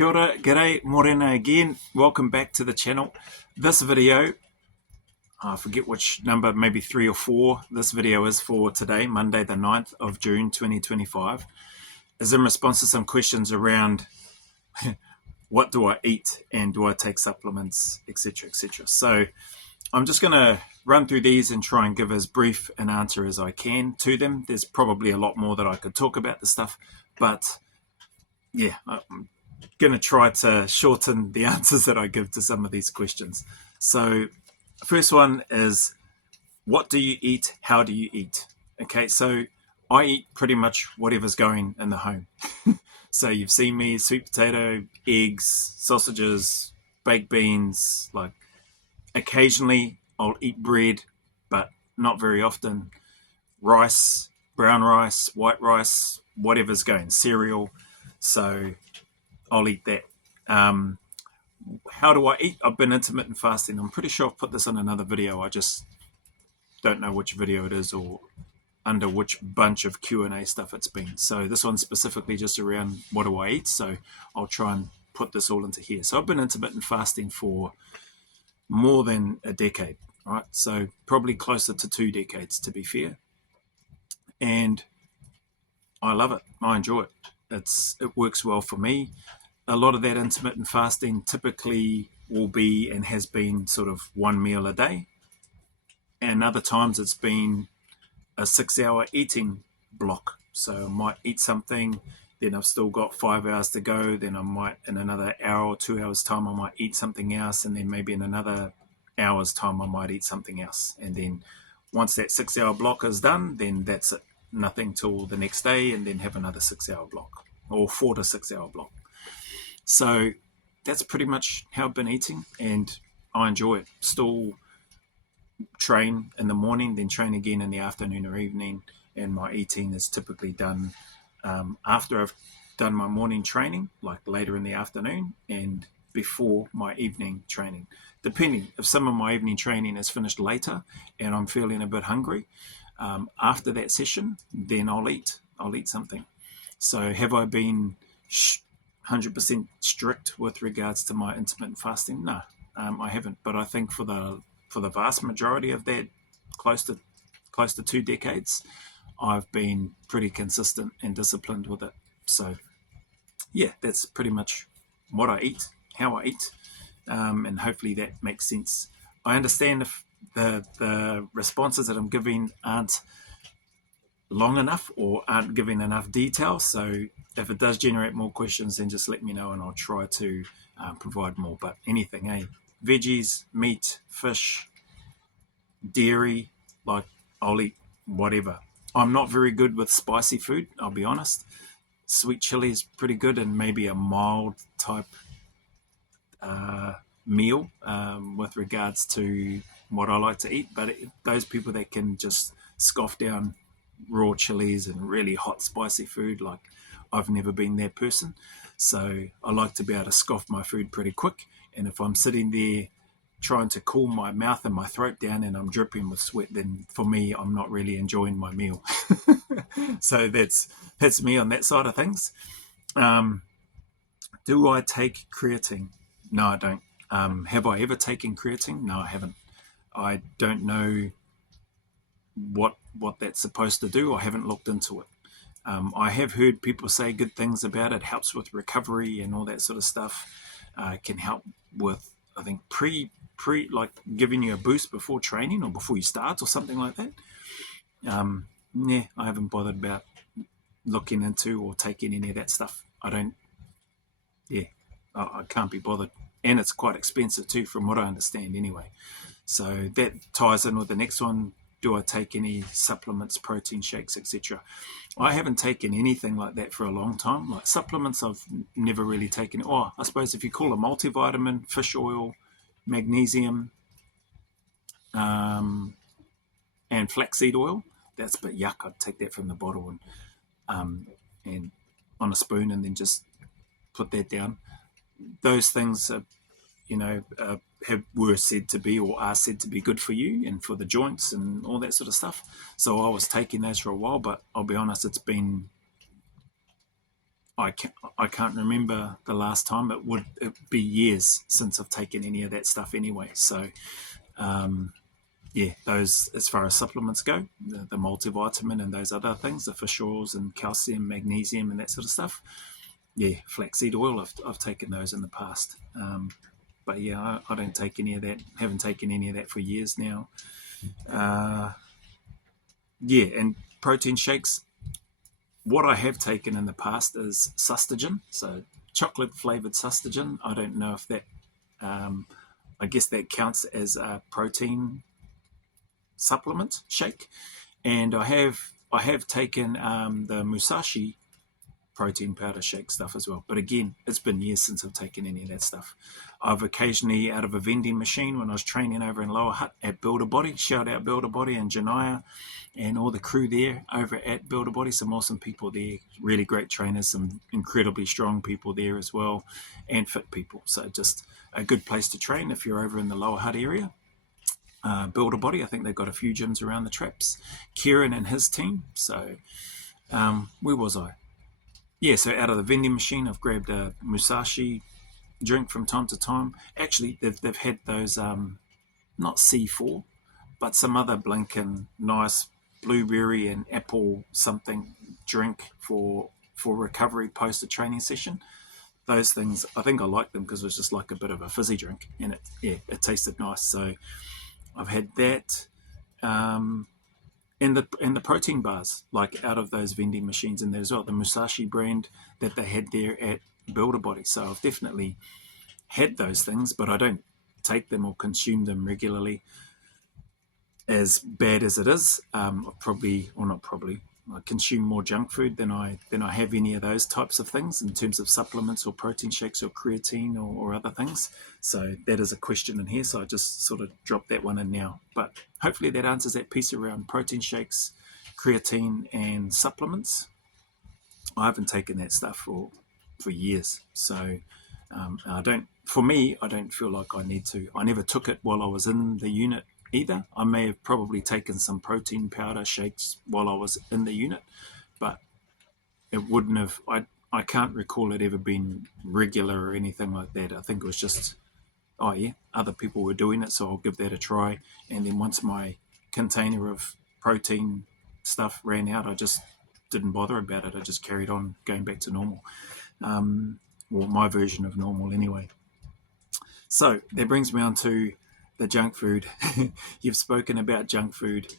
Kia ora, g'day, morena again. Welcome back to the channel. This video, I forget which number, maybe 3 or 4. This video is for today, Monday the 9th of June 2025. Is in response to some questions around what do I eat and do I take supplements, etc., etc. So I'm just going to run through these and try and give as brief an answer as I can to them. There's probably a lot more that I could talk about this stuff, but yeah, I'm going to try to shorten the answers that I give to some of these questions. So first one is, what do you eat? How do you eat? Okay, so I eat pretty much whatever's going in the home. So you've seen me, sweet potato, eggs, sausages, baked beans. Like occasionally I'll eat bread, but not very often. Rice, brown rice, white rice, whatever's going, cereal. So I'll eat that. How do I eat? I've been intermittent fasting. I'm pretty sure I've put this in another video. I just don't know which video it is or under which bunch of Q&A stuff it's been. So this one's specifically just around what do I eat. So I'll try and put this all into here. So I've been intermittent fasting for more than a decade, right? So probably closer to 2 decades, to be fair. And I love it. I enjoy it. It works well for me. A lot of that intermittent fasting typically will be and has been sort of one meal a day. And other times it's been a 6-hour eating block. So I might eat something, then I've still got 5 hours to go. Then I might, in another hour or 2 hours time, I might eat something else. And then maybe in another hour's time, I might eat something else. And then once that 6-hour block is done, then that's it. Nothing till the next day, and then have another 6-hour block or 4 to 6 hour block. So that's pretty much how I've been eating, and I enjoy it. Still train in the morning, then train again in the afternoon or evening, and my eating is typically done after I've done my morning training, like later in the afternoon, and before my evening training. Depending, if some of my evening training is finished later and I'm feeling a bit hungry, after that session, then I'll eat something. So have I been 100% strict with regards to my intermittent fasting? No, I haven't. But I think for the vast majority of that, close to 2 decades, I've been pretty consistent and disciplined with it. So yeah, that's pretty much what I eat, how I eat, and hopefully that makes sense. I understand if the responses that I'm giving aren't long enough or aren't giving enough detail. So if it does generate more questions, then just let me know and I'll try to provide more. But anything, veggies, meat, fish, dairy, like I'll eat whatever. I'm not very good with spicy food, I'll be honest. Sweet chili is pretty good, and maybe a mild type meal with regards to what I like to eat. But those people that can just scoff down raw chilies and really hot spicy food, like I've never been that person. So I like to be able to scoff my food pretty quick, and if I'm sitting there trying to cool my mouth and my throat down and I'm dripping with sweat, then for me, I'm not really enjoying my meal. So that's me on that side of things. Do I take creatine? No, I don't. Have I ever taken creatine? No, I haven't. I don't know what that's supposed to do. I haven't looked into it. I have heard people say good things about it. Helps with recovery and all that sort of stuff. Can help with, I think, like giving you a boost before training or before you start or something like that. Yeah, I haven't bothered about looking into or taking any of that stuff. I don't. Yeah, I can't be bothered, and it's quite expensive too, from what I understand anyway. So that ties in with the next one. Do I take any supplements, protein shakes, etc.? I haven't taken anything like that for a long time. Like supplements, I've never really taken. Oh, I suppose if you call a multivitamin, fish oil, magnesium, and flaxseed oil, that's a bit yuck. I'd take that from the bottle and on a spoon and then just put that down. Those things are, were said to be or are said to be good for you and for the joints and all that sort of stuff. So I was taking those for a while, but I'll be honest, I can't remember the last time. It be years since I've taken any of that stuff anyway. So yeah, those, as far as supplements go, the multivitamin and those other things, the fish oils and calcium, magnesium, and that sort of stuff. Yeah, flaxseed oil. I've taken those in the past. But yeah, I don't take any of that. Haven't taken any of that for years now. Yeah, and protein shakes. What I have taken in the past is sustagen, so chocolate flavored sustagen. I don't know if that. I guess that counts as a protein supplement shake. And I have taken the Musashi protein powder shake stuff as well. But again, it's been years since I've taken any of that stuff. I've occasionally, out of a vending machine, when I was training over in Lower Hutt at Builder Body, shout out Builder Body and Janaya and all the crew there over at Builder Body, some awesome people there, really great trainers, some incredibly strong people there as well, and fit people. So just a good place to train if you're over in the Lower Hutt area. Builder Body, I think they've got a few gyms around the traps. Kieran and his team. So where was I? Yeah, so out of the vending machine, I've grabbed a Musashi drink from time to time. Actually, they've had those, not C4, but some other blinking nice blueberry and apple something drink for recovery post a training session. Those things, I think I like them because it was just like a bit of a fizzy drink, and it tasted nice. So I've had that. And the protein bars, like out of those vending machines in there as well, the Musashi brand that they had there at Builder Body. So I've definitely had those things, but I don't take them or consume them regularly. As bad as it is, I consume more junk food than I have any of those types of things in terms of supplements or protein shakes or creatine or other things. So that is a question in here. So I just sort of dropped that one in now. But hopefully that answers that piece around protein shakes, creatine, and supplements. I haven't taken that stuff for years. So I don't. For me, I don't feel like I need to. I never took it while I was in the unit either. I may have probably taken some protein powder shakes while I was in the unit, but it wouldn't have. I can't recall it ever being regular or anything like that. I think it was just, oh yeah, other people were doing it, so I'll give that a try. And then once my container of protein stuff ran out, I just didn't bother about it. I just carried on going back to normal. Well, my version of normal anyway. So that brings me on to the junk food. You've spoken about junk food.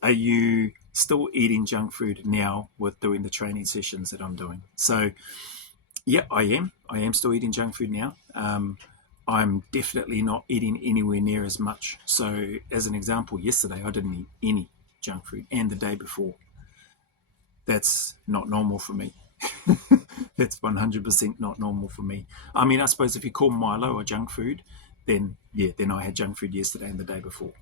Are you still eating junk food now with doing the training sessions that I'm doing? So yeah, I am. I am still eating junk food now. I'm definitely not eating anywhere near as much. So as an example, yesterday I didn't eat any junk food, and the day before. That's not normal for me. That's 100% not normal for me. I mean, I suppose if you call Milo a junk food, then yeah, then I had junk food yesterday and the day before.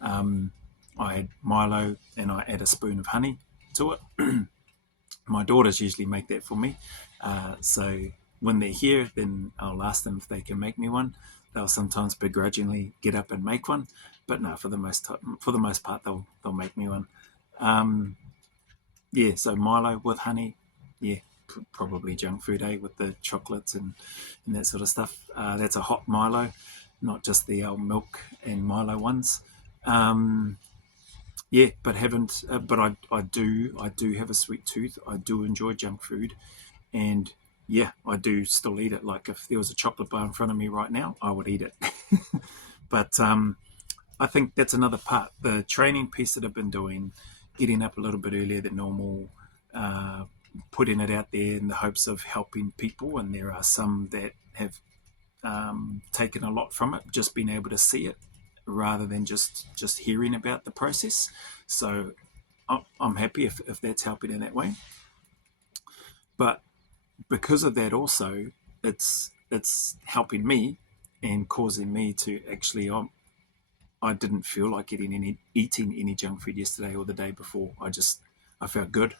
I had Milo and I add a spoon of honey to it. My daughters usually make that for me. So when they're here, then I'll ask them if they can make me one. They'll sometimes begrudgingly get up and make one, but no, for the most part, they'll make me one. Yeah, so Milo with honey, yeah, probably junk food, with the chocolates and that sort of stuff. That's a hot Milo, not just the milk and Milo ones. Yeah, but haven't. But I do have a sweet tooth. I do enjoy junk food, and yeah, I do still eat it. Like if there was a chocolate bar in front of me right now, I would eat it. But I think that's another part. The training piece that I've been doing, getting up a little bit earlier than normal, putting it out there in the hopes of helping people. And there are some that have taken a lot from it, just being able to see it rather than just hearing about the process. So I'm happy if that's helping in that way. But because of that also, it's helping me and causing me to actually, I didn't feel like eating any junk food yesterday or the day before. I felt good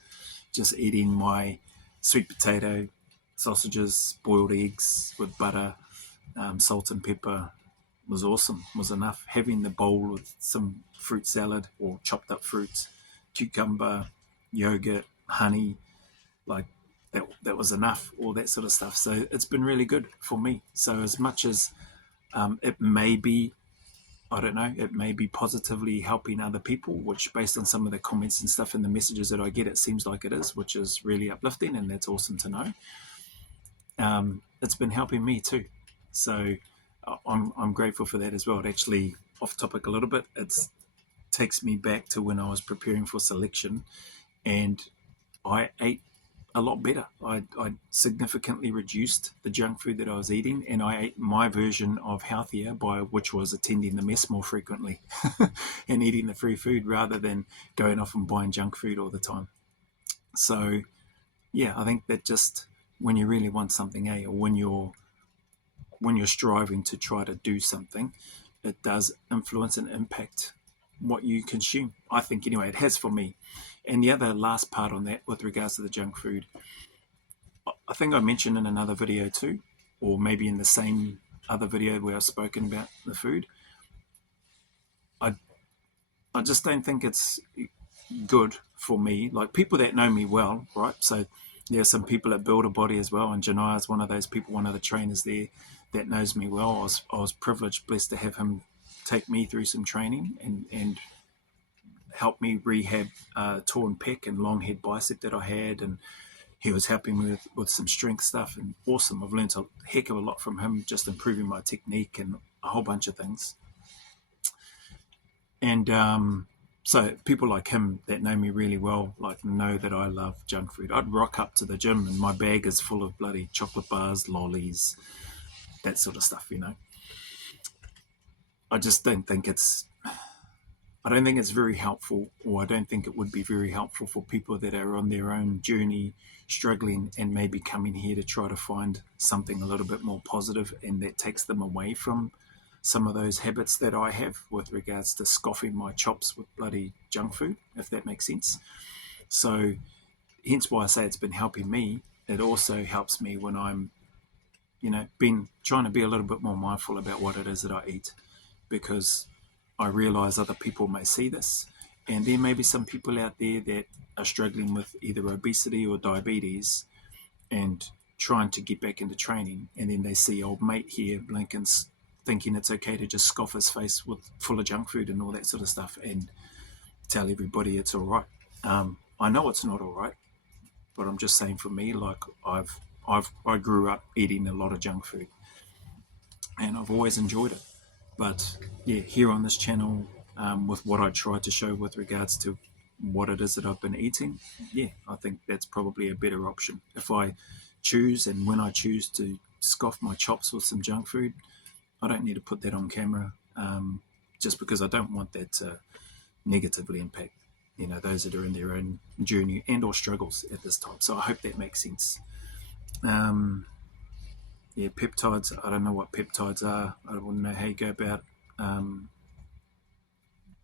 just eating my sweet potato, sausages, boiled eggs with butter, salt and pepper was awesome, was enough. Having the bowl with some fruit salad or chopped up fruits, cucumber, yogurt, honey, like that was enough, all that sort of stuff. So it's been really good for me. So as much as it may be, I don't know, it may be positively helping other people, which based on some of the comments and stuff and the messages that I get, it seems like it is, which is really uplifting, and that's awesome to know. It's been helping me too. So I'm grateful for that as well. It actually, off topic a little bit, it takes me back to when I was preparing for selection, and I ate a lot better. I significantly reduced the junk food that I was eating, and I ate my version of healthier, by which was attending the mess more frequently and eating the free food rather than going off and buying junk food all the time. So yeah, I think that just when you really want something, or when you're striving to try to do something, it does influence and impact what you consume. I think anyway, it has for me. And the other last part on that with regards to the junk food, I think I mentioned in another video too, or maybe in the same other video where I've spoken about the food. I I just don't think it's good for me. Like people that know me well, right? So there are some people that build a body as well, and Janai is one of those people, one of the trainers there that knows me well. I was privileged, blessed to have him take me through some training and help me rehab torn pec and long head bicep that I had, and he was helping me with some strength stuff, and awesome. I've learned a heck of a lot from him, just improving my technique and a whole bunch of things. And so people like him that know me really well, like know that I love junk food. I'd rock up to the gym and my bag is full of bloody chocolate bars, lollies, that sort of stuff, you know. I just don't think it's very helpful, or I don't think it would be very helpful for people that are on their own journey, struggling, and maybe coming here to try to find something a little bit more positive, and that takes them away from some of those habits that I have with regards to scoffing my chops with bloody junk food, if that makes sense. So hence why I say it's been helping me. It also helps me when I'm, been trying to be a little bit more mindful about what it is that I eat, because I realize other people may see this, and there may be some people out there that are struggling with either obesity or diabetes and trying to get back into training, and then they see old mate here, Lincoln's, thinking it's okay to just scoff his face with full of junk food and all that sort of stuff and tell everybody it's all right. I know it's not all right, but I'm just saying for me, like I grew up eating a lot of junk food, and I've always enjoyed it. But yeah, here on this channel, with what I tried to show with regards to what it is that I've been eating, yeah, I think that's probably a better option. If I choose, and when I choose to scoff my chops with some junk food, I don't need to put that on camera, just because I don't want that to negatively impact, those that are in their own journey and or struggles at this time. So I hope that makes sense. Yeah, peptides. I don't know what peptides are. I wouldn't know how you go about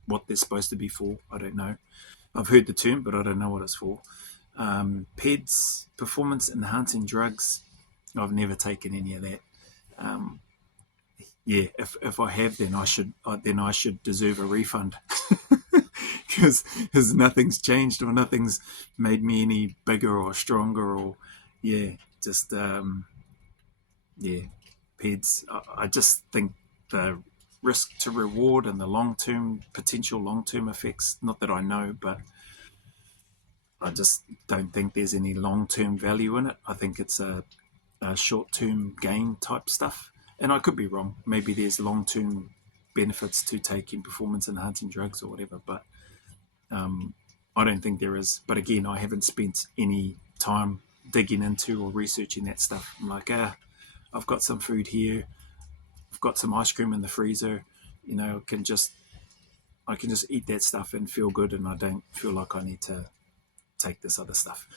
what they're supposed to be for. I don't know. I've heard the term, but I don't know what it's for. PEDs, performance enhancing drugs. I've never taken any of that. Yeah, if I have, then I should deserve a refund, because nothing's changed or nothing's made me any bigger or stronger, or yeah, just yeah, PEDs. I just think the risk to reward and the potential long-term effects, not that I know, but I just don't think there's any long-term value in it. I think it's a short-term gain type stuff. And I could be wrong. Maybe there's long-term benefits to taking performance-enhancing drugs or whatever, but I don't think there is. But again, I haven't spent any time digging into or researching that stuff. I'm like, I've got some food here. I've got some ice cream in the freezer. I can just eat that stuff and feel good, and I don't feel like I need to take this other stuff.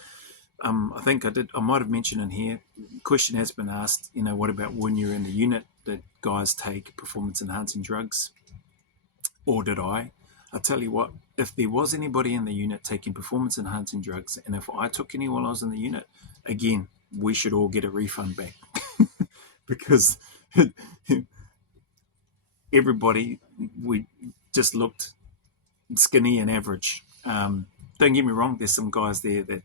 I think I might have mentioned in here, question has been asked, what about when you're in the unit, that guys take performance enhancing drugs? Or did I? I'll tell you what, if there was anybody in the unit taking performance enhancing drugs, and if I took any while I was in the unit, again, we should all get a refund back. Because everybody, we just looked skinny and average. Don't get me wrong, there's some guys there that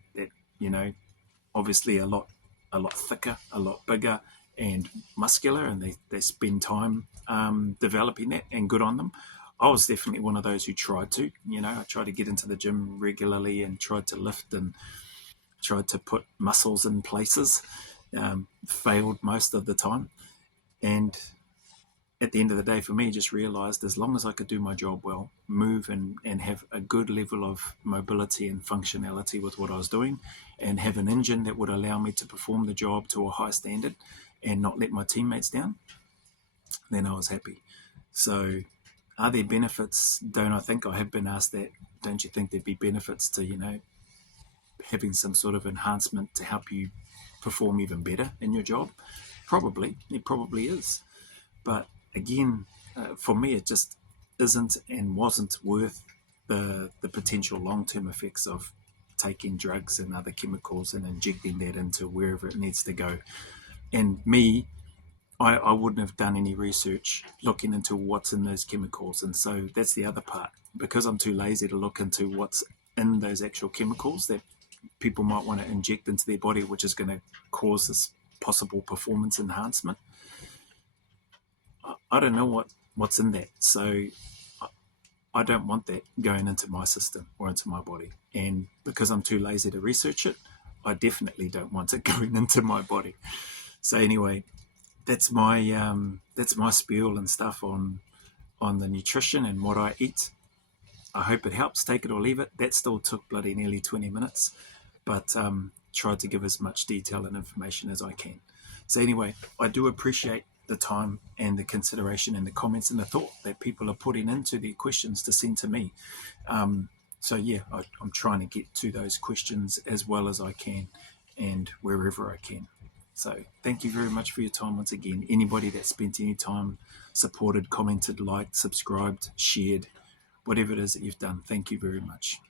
obviously a lot thicker, a lot bigger and muscular, and they spend time developing that, and good on them. I was definitely one of those who tried to, I tried to get into the gym regularly and tried to lift and tried to put muscles in places, failed most of the time. And at the end of the day, for me, just realized as long as I could do my job well, move and have a good level of mobility and functionality with what I was doing, and have an engine that would allow me to perform the job to a high standard and not let my teammates down, then I was happy. So, are there benefits? Don't I think I have been asked that? Don't you think there'd be benefits to, having some sort of enhancement to help you perform even better in your job? Probably. It probably is. But again, for me, it just isn't and wasn't worth the potential long-term effects of taking drugs and other chemicals and injecting that into wherever it needs to go. And me, I wouldn't have done any research looking into what's in those chemicals. And so that's the other part. Because I'm too lazy to look into what's in those actual chemicals that people might want to inject into their body, which is going to cause this possible performance enhancement. I don't know what's in that. So I don't want that going into my system or into my body. And because I'm too lazy to research it, I definitely don't want it going into my body. So anyway, that's my spiel and stuff on the nutrition and what I eat. I hope it helps. Take it or leave it. That still took bloody nearly 20 minutes, but tried to give as much detail and information as I can. So anyway, I do appreciate the time and the consideration and the comments and the thought that people are putting into their questions to send to me. So yeah, I'm trying to get to those questions as well as I can and wherever I can. So thank you very much for your time once again. Anybody that spent any time, supported, commented, liked, subscribed, shared, whatever it is that you've done, thank you very much.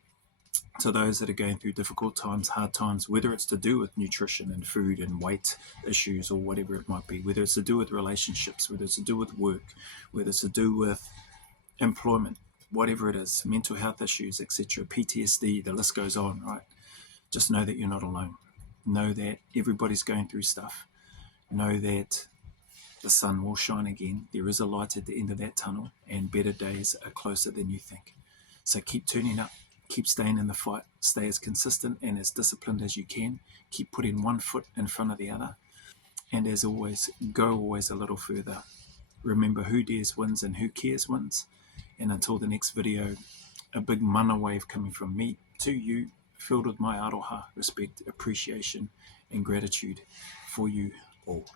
To those that are going through difficult times, hard times, whether it's to do with nutrition and food and weight issues or whatever it might be, whether it's to do with relationships, whether it's to do with work, whether it's to do with employment, whatever it is, mental health issues, etc., PTSD, the list goes on, right? Just know that you're not alone. Know that everybody's going through stuff. Know that the sun will shine again. There is a light at the end of that tunnel, and better days are closer than you think. So keep turning up. Keep staying in the fight. Stay as consistent and as disciplined as you can. Keep putting one foot in front of the other. And as always, go always a little further. Remember, who dares wins and who cares wins. And until the next video, a big mana wave coming from me to you, filled with my aroha, respect, appreciation, and gratitude for you all.